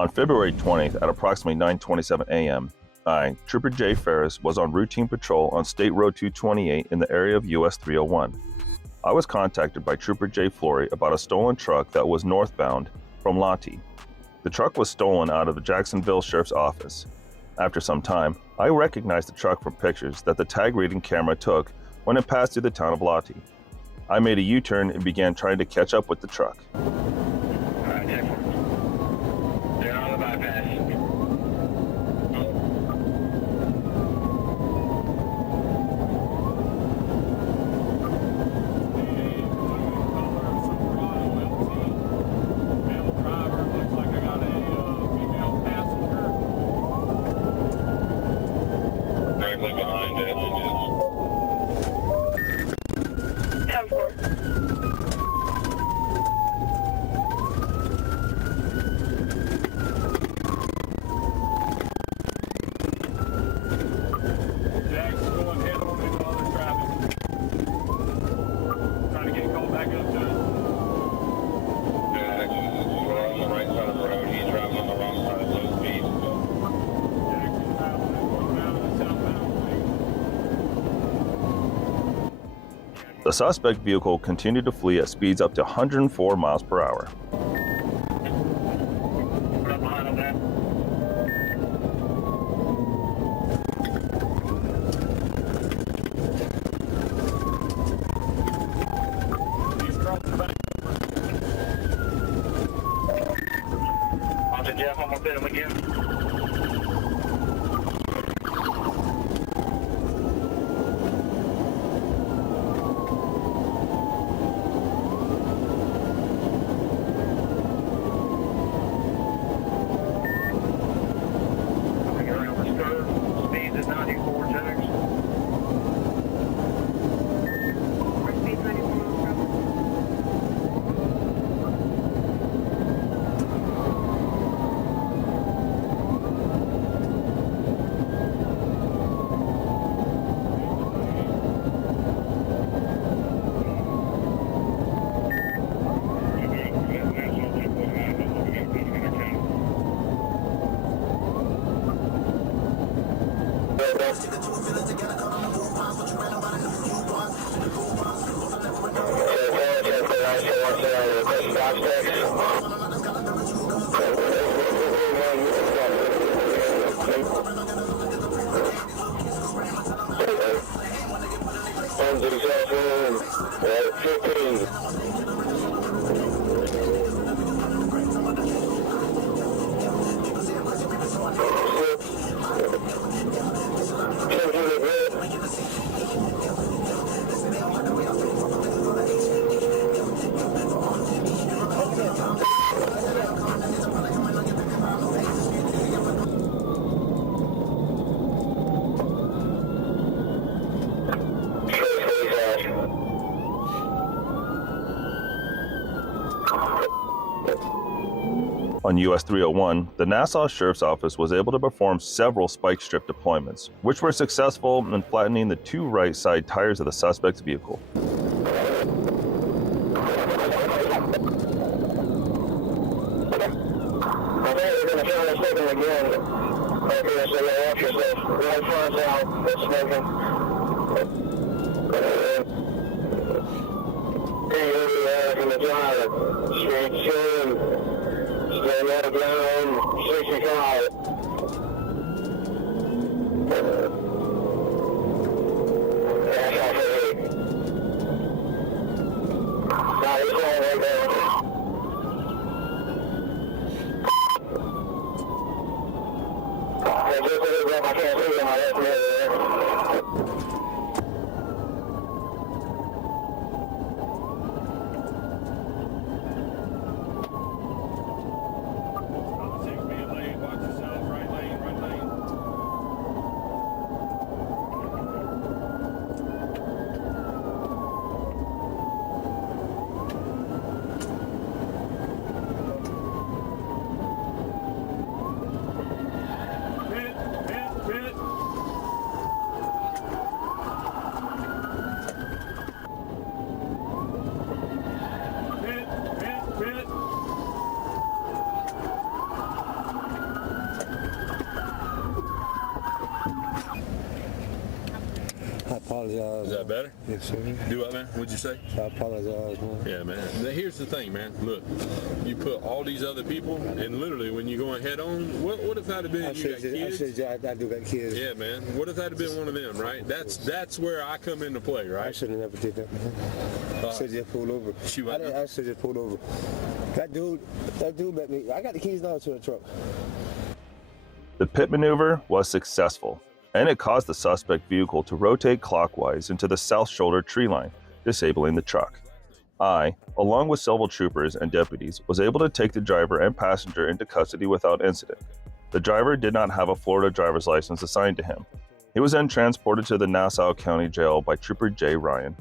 On February 20th at approximately 9:27 a.m., I, Trooper Jay Ferris, was on routine patrol on State Road 228 in the area of US 301. I was contacted by Trooper Jay Flory about a stolen truck that was northbound from Lottie. The truck was stolen out of the Jacksonville Sheriff's Office. After some time, I recognized the truck from pictures that the tag reading camera took when it passed through the town of Lottie. I made a U-turn and began trying to catch up with the truck. The suspect vehicle continued to flee at speeds up to 104 miles per hour. Jeff, I'm gonna hit him again. On US 301, the Nassau Sheriff's Office was able to perform several spike strip deployments, which were successful in flattening the two right side tires of the suspect's vehicle. apologize. Is that better? Yes, sir. Do what, man? What'd you say? I apologize, man. Yeah, man. Now, here's the thing, man. Look, you put all these other people, and literally when you're going head on, what if that had been I you got kids? I do got kids. Yeah, man. What if that had been one of them, right? That's where I come into play, I right? should have never did that, man. I should just pulled over. I should just pulled over. That dude let me. I got the keys down to the truck. The pit maneuver was successful, and it caused the suspect vehicle to rotate clockwise into the south shoulder tree line, disabling the truck. I, along with several troopers and deputies, was able to take the driver and passenger into custody without incident. The driver did not have a Florida driver's license assigned to him. He was then transported to the Nassau County Jail by Trooper J. Ryan.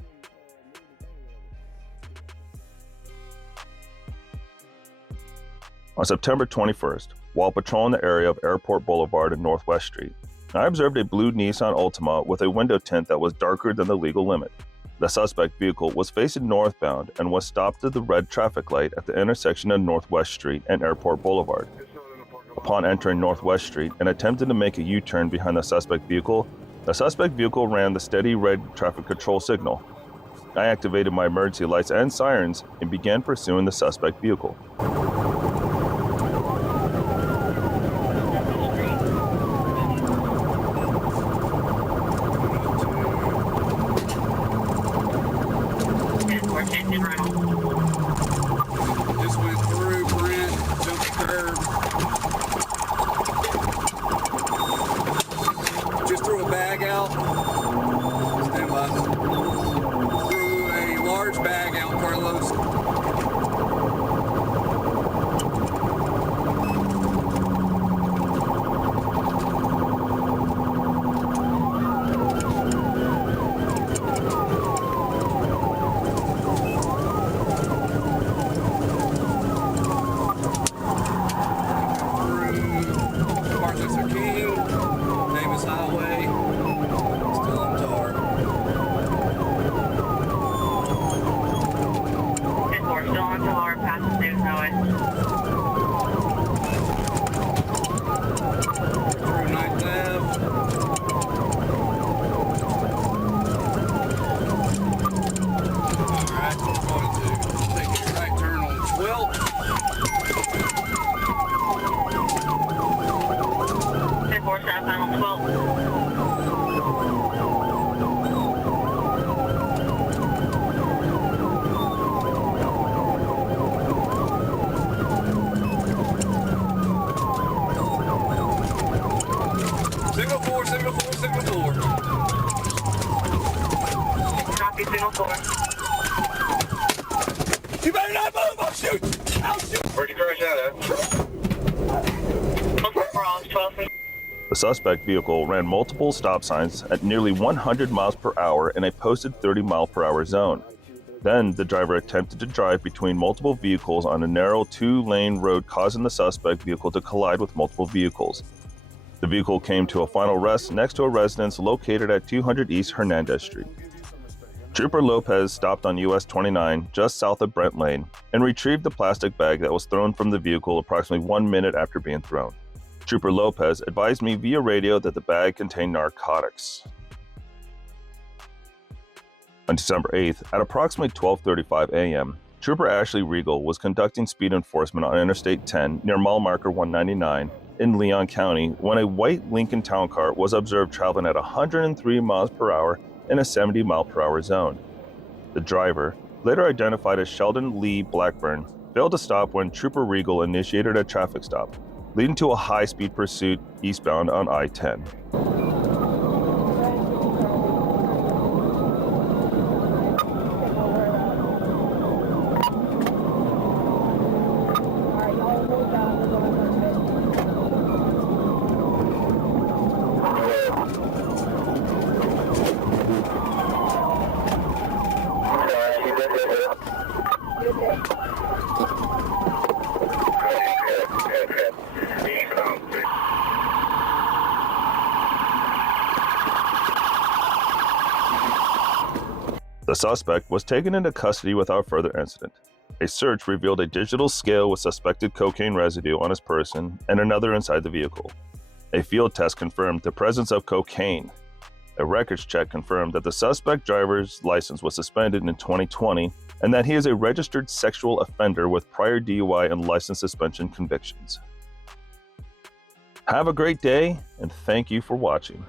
On September 21st, while patrolling the area of Airport Boulevard and Northwest Street, I observed a blue Nissan Altima with a window tint that was darker than the legal limit. The suspect vehicle was facing northbound and was stopped at the red traffic light at the intersection of Northwest Street and Airport Boulevard. Upon entering Northwest Street and attempting to make a U-turn behind the suspect vehicle ran the steady red traffic control signal. I activated my emergency lights and sirens and began pursuing the suspect vehicle. 410 Ronald. Just went through Brent, jumped the curb. Just threw a bag out. Stand by. Threw a large bag out, Carlos. Copy, signal 4. You better not move! I'll shoot! I'll shoot! Where'd you crash out at? 12. The suspect vehicle ran multiple stop signs at nearly 100 miles per hour in a posted 30-mile-per-hour zone. Then, the driver attempted to drive between multiple vehicles on a narrow 2-lane road, causing the suspect vehicle to collide with multiple vehicles. The vehicle came to a final rest next to a residence located at 200 East Hernandez Street. Trooper Lopez stopped on US 29 just south of Brent Lane and retrieved the plastic bag that was thrown from the vehicle approximately 1 minute after being thrown. Trooper Lopez advised me via radio that the bag contained narcotics. On December 8th, at approximately 12:35 a.m., Trooper Ashley Regal was conducting speed enforcement on Interstate 10 near mile marker 199 in Leon County when a white Lincoln Town Car was observed traveling at 103 miles per hour in a 70-mile-per-hour zone. The driver, later identified as Sheldon Lee Blackburn, failed to stop when Trooper Regal initiated a traffic stop, leading to a high-speed pursuit eastbound on I-10. The suspect was taken into custody without further incident. A search revealed a digital scale with suspected cocaine residue on his person and another inside the vehicle. A field test confirmed the presence of cocaine. A records check confirmed that the suspect driver's license was suspended in 2020 and that he is a registered sexual offender with prior DUI and license suspension convictions. Have a great day, and thank you for watching.